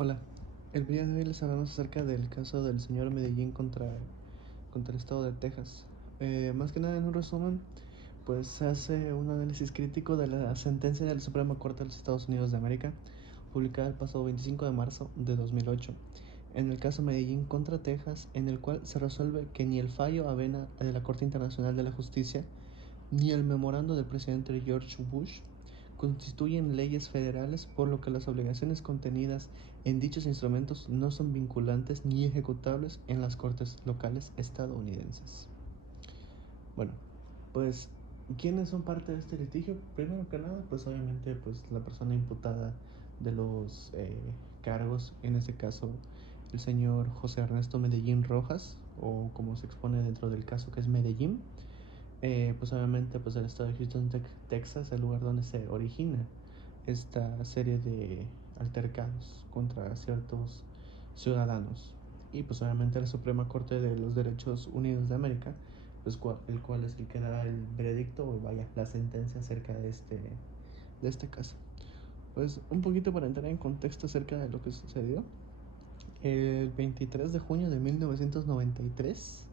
Hola, el día de hoy les hablamos acerca del caso del señor Medellín contra el estado de Texas. Más que nada, en un resumen, pues se hace un análisis crítico de la sentencia de la Suprema Corte de los Estados Unidos de América, publicada el pasado 25 de marzo de 2008, en el caso Medellín contra Texas, en el cual se resuelve que ni el fallo Avena de la Corte Internacional de la Justicia, ni el memorando del presidente George Bush constituyen leyes federales, por lo que las obligaciones contenidas en dichos instrumentos no son vinculantes ni ejecutables en las cortes locales estadounidenses. Bueno, pues, ¿quiénes son parte de este litigio? Primero que nada, pues obviamente pues la persona imputada de los cargos, en este caso el señor José Ernesto Medellín Rojas, o como se expone dentro del caso, que es Medellín. Pues obviamente pues el estado de Houston, Texas, el lugar donde se origina esta serie de altercados contra ciertos ciudadanos. Y pues obviamente la Suprema Corte de los Derechos Unidos de América, pues el cual es el que da el veredicto, o vaya, la sentencia acerca de este caso. Pues un poquito para entrar en contexto acerca de lo que sucedió. El 23 de junio de 1993,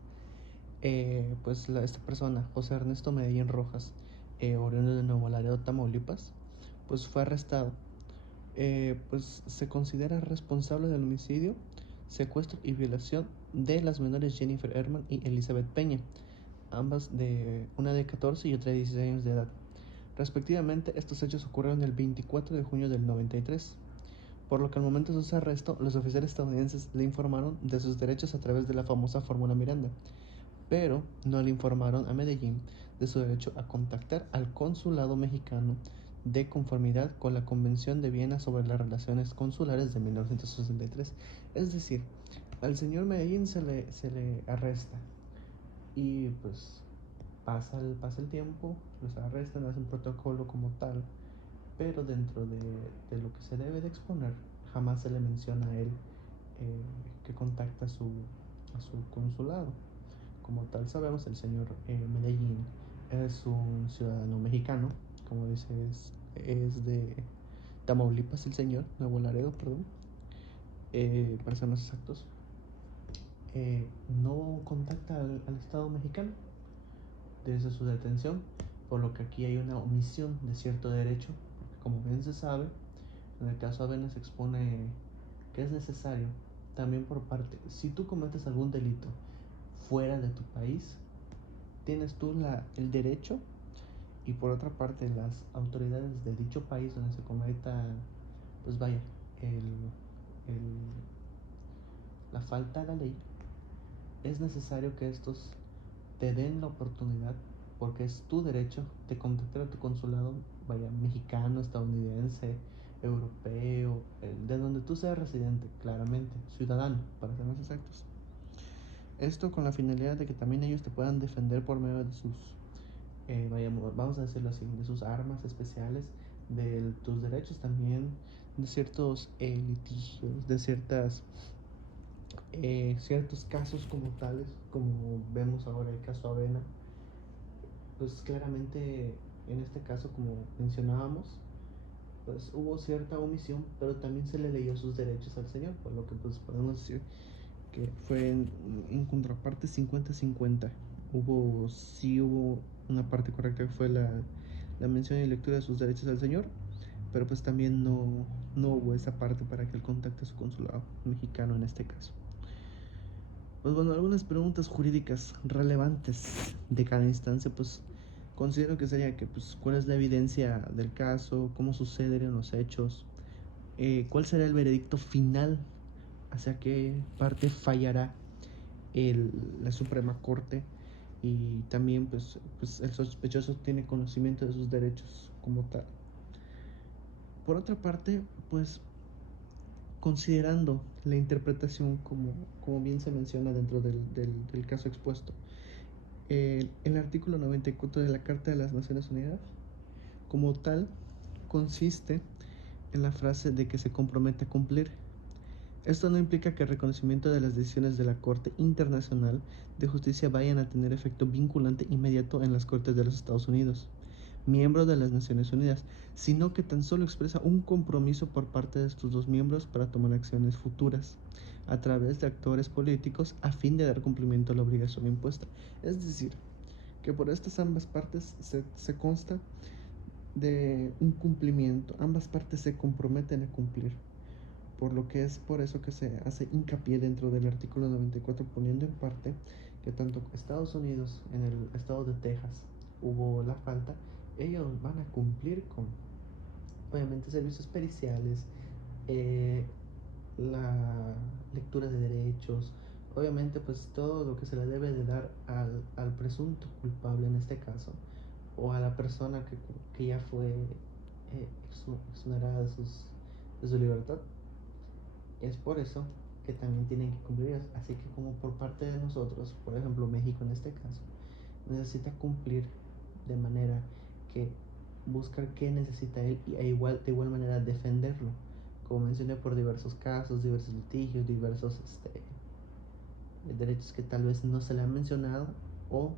esta persona, José Ernesto Medellín Rojas, oriundo de Nuevo Laredo, Tamaulipas, pues fue arrestado. Pues se considera responsable del homicidio, secuestro y violación de las menores Jennifer Herman y Elizabeth Peña, ambas de una de 14 y otra de 16 años de edad. Respectivamente, estos hechos ocurrieron el 24 de junio del 93, por lo que al momento de su arresto, los oficiales estadounidenses le informaron de sus derechos a través de la famosa Fórmula Miranda, pero no le informaron a Medellín de su derecho a contactar al consulado mexicano de conformidad con la Convención de Viena sobre las Relaciones Consulares de 1963. Es decir, al señor Medellín se le arresta y pues pasa el tiempo, los arrestan, hacen protocolo como tal, pero dentro de lo que se debe de exponer, jamás se le menciona a él eh, que contacta a su consulado. Como tal sabemos, el señor Medellín es un ciudadano mexicano, como dice, es de Tamaulipas el señor, Nuevo Laredo, perdón, para ser más exactos. No contacta al Estado mexicano desde su detención, por lo que aquí hay una omisión de cierto derecho, porque como bien se sabe, en el caso Avena se expone que es necesario también por parte, si tú cometes algún delito fuera de tu país, tienes tú el derecho, y por otra parte las autoridades de dicho país donde se cometa, pues vaya, el, el, la falta a la ley, es necesario que estos te den la oportunidad, porque es tu derecho, de contactar a tu consulado, vaya, mexicano, estadounidense, europeo, de donde tú seas residente, claramente, ciudadano, para ser más exactos. Esto con la finalidad de que también ellos te puedan defender por medio de sus, vamos a decirlo así, de sus armas especiales, de tus derechos también, de ciertos litigios, de ciertos casos como tales, como vemos ahora el caso Avena. Pues claramente en este caso, como mencionábamos, pues hubo cierta omisión, pero también se le leyó sus derechos al señor, por lo que pues podemos decir que fue en contraparte 50-50. Sí hubo una parte correcta, que fue la mención y lectura de sus derechos al señor, pero pues también no hubo esa parte para que él contacte a su consulado mexicano en este caso. Pues bueno, algunas preguntas jurídicas relevantes de cada instancia, pues considero que sería que, pues, cuál es la evidencia del caso, cómo suceden los hechos, cuál será el veredicto final, hacia qué parte fallará la Suprema Corte, y también pues el sospechoso tiene conocimiento de sus derechos como tal. Por otra parte, pues considerando la interpretación, como bien se menciona dentro del caso expuesto, el artículo 94 de la Carta de las Naciones Unidas, como tal, consiste en la frase de que se compromete a cumplir. Esto no implica que el reconocimiento de las decisiones de la Corte Internacional de Justicia vayan a tener efecto vinculante inmediato en las Cortes de los Estados Unidos, miembro de las Naciones Unidas, sino que tan solo expresa un compromiso por parte de estos dos miembros para tomar acciones futuras a través de actores políticos a fin de dar cumplimiento a la obligación impuesta. Es decir, que por estas ambas partes se consta de un cumplimiento, ambas partes se comprometen a cumplir, por lo que es por eso que se hace hincapié dentro del artículo 94, poniendo en parte que tanto Estados Unidos, en el estado de Texas, hubo la falta, ellos van a cumplir con, obviamente, servicios periciales, eh, la lectura de derechos, obviamente pues todo lo que se le debe de dar al presunto culpable en este caso, o a la persona que ya fue exonerada de su libertad. Es por eso que también tienen que cumplir. Así que como por parte de nosotros, por ejemplo México en este caso, necesita cumplir de manera que buscar qué necesita él y de igual manera defenderlo. Como mencioné, por diversos casos, diversos litigios, diversos derechos que tal vez no se le han mencionado, o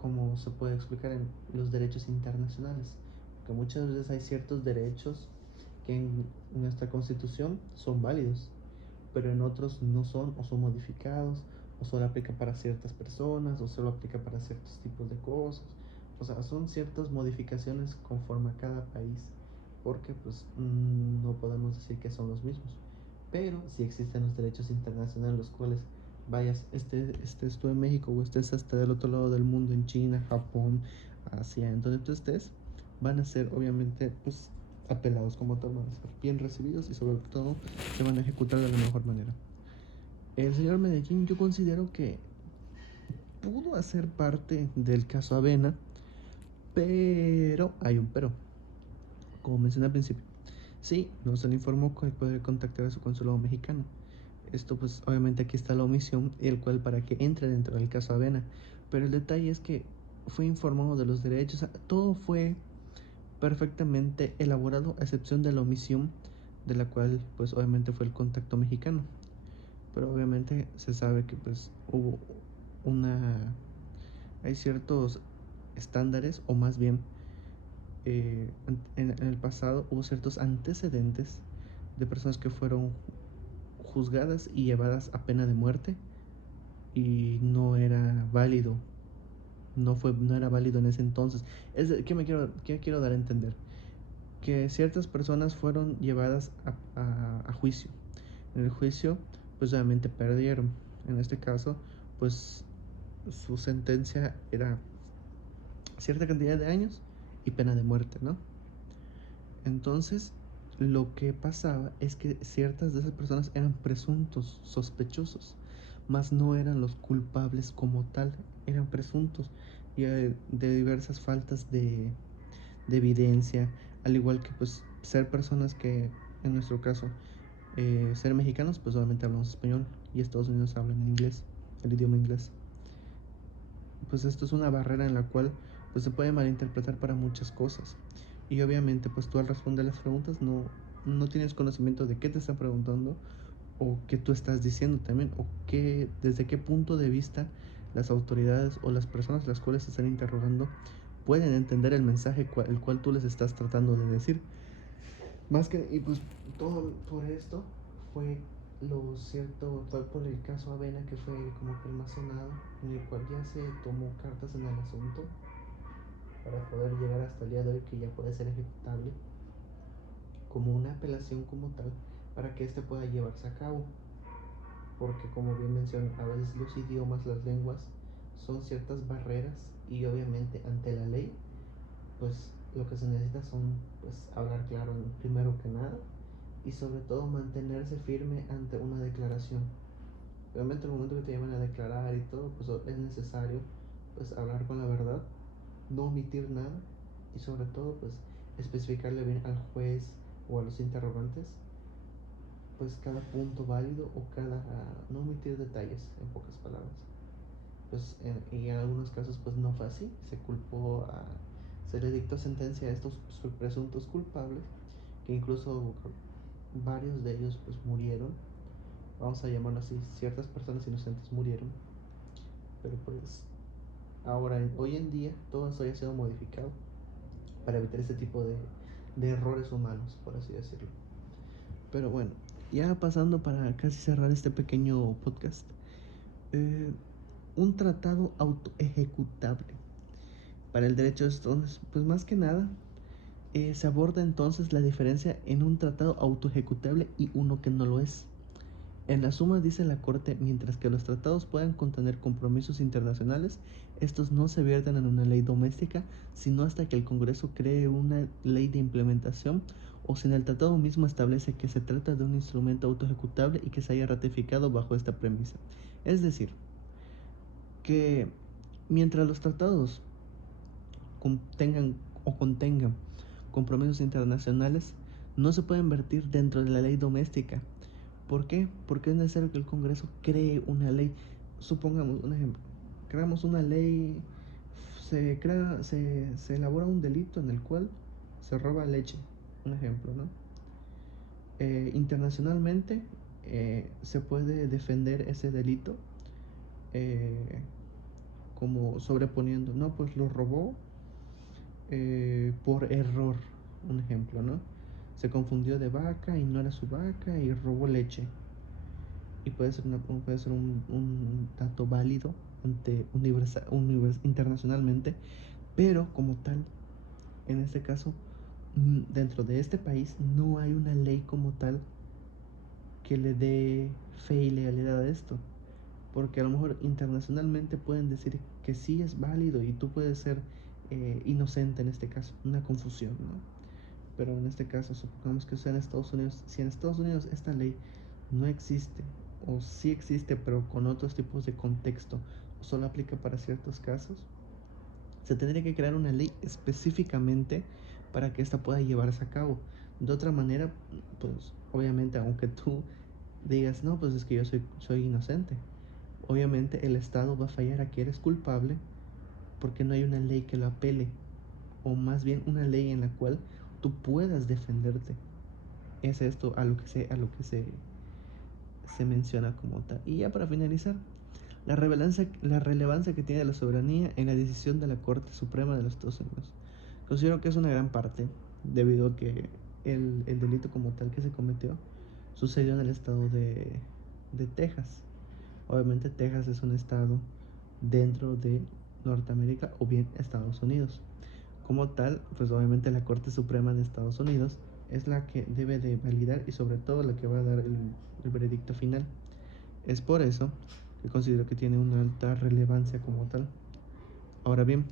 como se puede explicar en los derechos internacionales, que muchas veces hay ciertos derechos que en nuestra constitución son válidos, pero en otros no son, o son modificados, o solo aplica para ciertas personas, o solo aplica para ciertos tipos de cosas. O sea, son ciertas modificaciones conforme a cada país, porque pues no podemos decir que son los mismos. Pero si existen los derechos internacionales, los cuales vayas, estés tú en México o estés hasta del otro lado del mundo, en China, Japón, Asia, en donde tú estés, van a ser obviamente pues apelados como tal, van a ser bien recibidos y sobre todo se van a ejecutar de la mejor manera. El señor Medellín, yo considero que pudo hacer parte del caso Avena, pero hay un pero, como mencioné al principio. Sí, no se le informó que puede contactar a su consulado mexicano. Esto pues obviamente aquí está la omisión, el cual para que entre dentro del caso Avena. Pero el detalle es que fue informado de los derechos, todo fue perfectamente elaborado a excepción de la omisión, de la cual pues obviamente fue el contacto mexicano. Pero obviamente se sabe que pues hubo una, hay ciertos estándares, o más bien en el pasado hubo ciertos antecedentes de personas que fueron juzgadas y llevadas a pena de muerte y no era válido, no era válido en ese entonces. ¿Qué quiero dar a entender? Que ciertas personas fueron llevadas a juicio. En el juicio pues obviamente perdieron. En este caso pues su sentencia era cierta cantidad de años y pena de muerte, ¿no? Entonces, lo que pasaba es que ciertas de esas personas eran presuntos sospechosos, mas no eran los culpables como tal, eran presuntos y de diversas faltas de evidencia, al igual que pues ser personas que, en nuestro caso, ser mexicanos, pues obviamente hablamos español y Estados Unidos hablan inglés, el idioma inglés. Pues esto es una barrera en la cual pues se puede malinterpretar para muchas cosas. Y obviamente pues tú al responder las preguntas no tienes conocimiento de qué te están preguntando o qué tú estás diciendo también, o desde qué punto de vista las autoridades o las personas las cuales te están interrogando pueden entender el mensaje el cual tú les estás tratando de decir. Más que, y pues todo por esto fue lo cierto, fue por el caso Avena, que fue como que el más sonado, en el cual ya se tomó cartas en el asunto para poder llegar hasta el día de hoy, que ya puede ser ejecutable como una apelación como tal, para que este pueda llevarse a cabo. Porque como bien mencioné, a veces los idiomas, las lenguas, son ciertas barreras y obviamente ante la ley, pues lo que se necesita son pues hablar claro primero que nada, y sobre todo mantenerse firme ante una declaración. Obviamente en el momento que te llaman a declarar y todo, pues es necesario pues hablar con la verdad, no omitir nada, y sobre todo pues especificarle bien al juez o a los interrogantes pues cada punto válido, o no omitir detalles, en pocas palabras. Pues y en algunos casos pues no fue así, se le dictó sentencia a estos presuntos culpables, que incluso varios de ellos pues murieron, vamos a llamarlo así, ciertas personas inocentes murieron, pero pues ahora, hoy en día, todo eso ya ha sido modificado. para evitar este tipo de errores humanos, por así decirlo. Pero bueno, ya pasando para casi cerrar este pequeño podcast, un tratado autoejecutable para el derecho de Stones, pues más que nada se aborda entonces la diferencia en un tratado autoejecutable y uno que no lo es. En la suma dice la Corte, mientras que los tratados puedan contener compromisos internacionales, estos no se vierten en una ley doméstica, sino hasta que el Congreso cree una ley de implementación o si en el tratado mismo establece que se trata de un instrumento autoejecutable y que se haya ratificado bajo esta premisa. Es decir, que mientras los tratados contengan compromisos internacionales, no se pueden vertir dentro de la ley doméstica. ¿Por qué? Porque es necesario que el Congreso cree una ley. Supongamos un ejemplo. Creamos una ley, se elabora un delito en el cual se roba leche. Un ejemplo, ¿no? Internacionalmente se puede defender ese delito eh, como sobreponiendo, no, pues lo robó por error, un ejemplo, ¿no? Se confundió de vaca y no era su vaca y robó leche. Y puede ser, puede ser un dato válido ante internacionalmente, pero como tal, en este caso, dentro de este país no hay una ley como tal que le dé fe y legalidad a esto. Porque a lo mejor internacionalmente pueden decir que sí es válido y tú puedes ser inocente en este caso, una confusión, ¿no? Pero en este caso, supongamos que sea en Estados Unidos, si en Estados Unidos esta ley no existe, o sí existe, pero con otros tipos de contexto, o solo aplica para ciertos casos, se tendría que crear una ley específicamente para que esta pueda llevarse a cabo. De otra manera, pues obviamente, aunque tú digas, no, pues es que yo soy inocente, obviamente el Estado va a fallar a que eres culpable porque no hay una ley que lo apele, o más bien una ley en la cual tú puedas defenderte. Es esto a lo que se menciona como tal. Y ya para finalizar, la relevancia que tiene la soberanía en la decisión de la Corte Suprema de los Estados Unidos. Considero que es una gran parte, debido a que el delito como tal que se cometió sucedió en el estado de Texas. Obviamente Texas es un estado dentro de Norteamérica o bien Estados Unidos. Como tal, pues obviamente la Corte Suprema de Estados Unidos es la que debe de validar y sobre todo la que va a dar el veredicto final. Es por eso que considero que tiene una alta relevancia como tal. Ahora bien,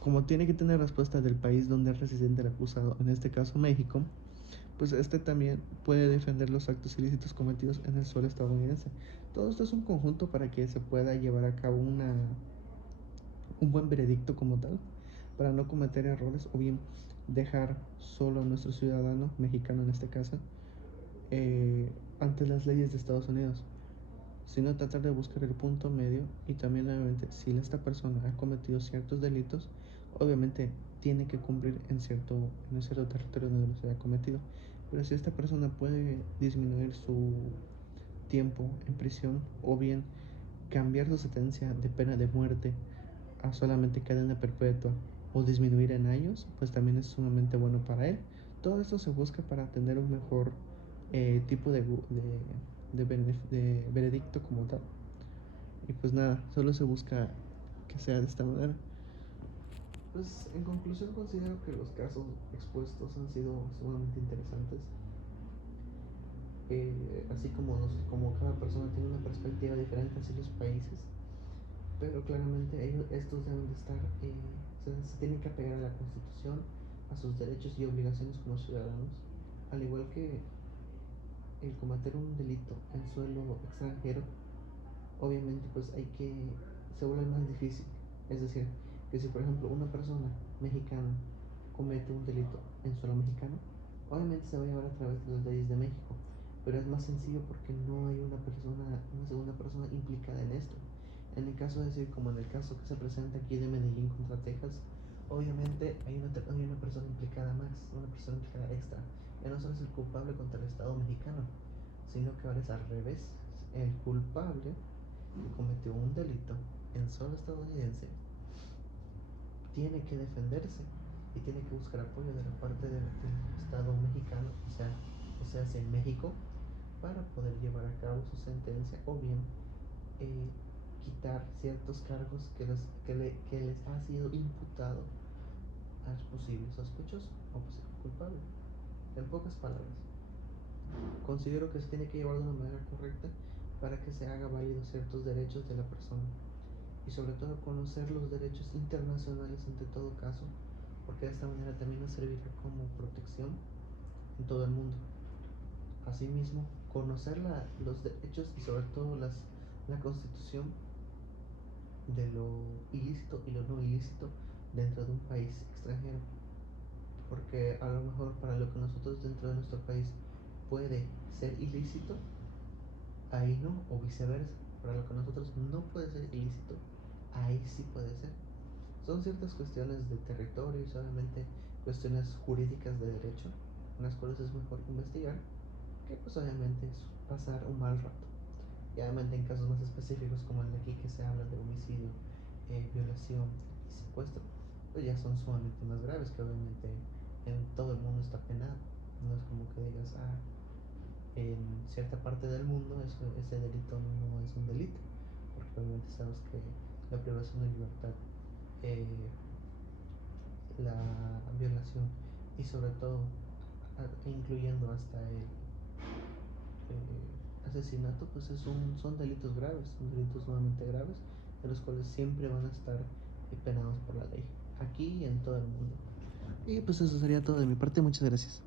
como tiene que tener respuesta del país donde es residente el acusado, en este caso México, pues este también puede defender los actos ilícitos cometidos en el suelo estadounidense. Todo esto es un conjunto para que se pueda llevar a cabo un buen veredicto como tal, para no cometer errores o bien dejar solo a nuestro ciudadano mexicano en este caso ante las leyes de Estados Unidos, sino tratar de buscar el punto medio. Y también obviamente si esta persona ha cometido ciertos delitos, obviamente tiene que cumplir en un cierto territorio donde los haya cometido. Pero si esta persona puede disminuir su tiempo en prisión o bien cambiar su sentencia de pena de muerte a solamente cadena perpetua o disminuir en años, pues también es sumamente bueno para él. Todo esto se busca para tener un mejor tipo de veredicto como tal. Y pues nada, solo se busca que sea de esta manera. Pues en conclusión considero que los casos expuestos han sido sumamente interesantes. Así como cada persona tiene una perspectiva diferente hacia los países, pero claramente estos deben de estar, se tienen que apegar a la Constitución, a sus derechos y obligaciones como ciudadanos, al igual que el cometer un delito en suelo extranjero, obviamente pues se vuelve más difícil. Es decir, que si por ejemplo una persona mexicana comete un delito en suelo mexicano, obviamente se va a llevar a través de las leyes de México, pero es más sencillo porque no hay una segunda persona implicada en esto. En el caso de decir, como en el caso que se presenta aquí de Medellín contra Texas, obviamente hay una persona implicada más, una persona implicada extra. Ya no solo es el culpable contra el Estado mexicano, sino que ahora es al revés. El culpable que cometió un delito en suelo estadounidense tiene que defenderse y tiene que buscar apoyo de la parte del Estado mexicano, o sea, en México, para poder llevar a cabo su sentencia o bien eh, quitar ciertos cargos que les ha sido imputado al posible sospechoso o posible culpable. En pocas palabras, considero que se tiene que llevar de una manera correcta para que se haga válido ciertos derechos de la persona y sobre todo conocer los derechos internacionales ante todo caso, porque de esta manera también nos servirá como protección en todo el mundo. Asimismo, conocer los derechos y sobre todo la constitución de lo ilícito y lo no ilícito dentro de un país extranjero, porque a lo mejor para lo que nosotros dentro de nuestro país puede ser ilícito, ahí no, o viceversa, para lo que nosotros no puede ser ilícito, ahí sí puede ser. Son ciertas cuestiones de territorio y solamente cuestiones jurídicas de derecho, en las cuales es mejor investigar, que pues obviamente es pasar un mal rato. Y obviamente en casos más específicos como el de aquí que se habla de homicidio, violación y secuestro, pues ya son sumamente más graves que obviamente en todo el mundo está penado. No es como que digas, en cierta parte del mundo ese delito no es un delito, porque obviamente sabes que la privación de libertad, eh, la violación y sobre todo incluyendo hasta el asesinato, pues son delitos graves, son delitos sumamente graves, de los cuales siempre van a estar penados por la ley, aquí y en todo el mundo. Y pues eso sería todo de mi parte, muchas gracias.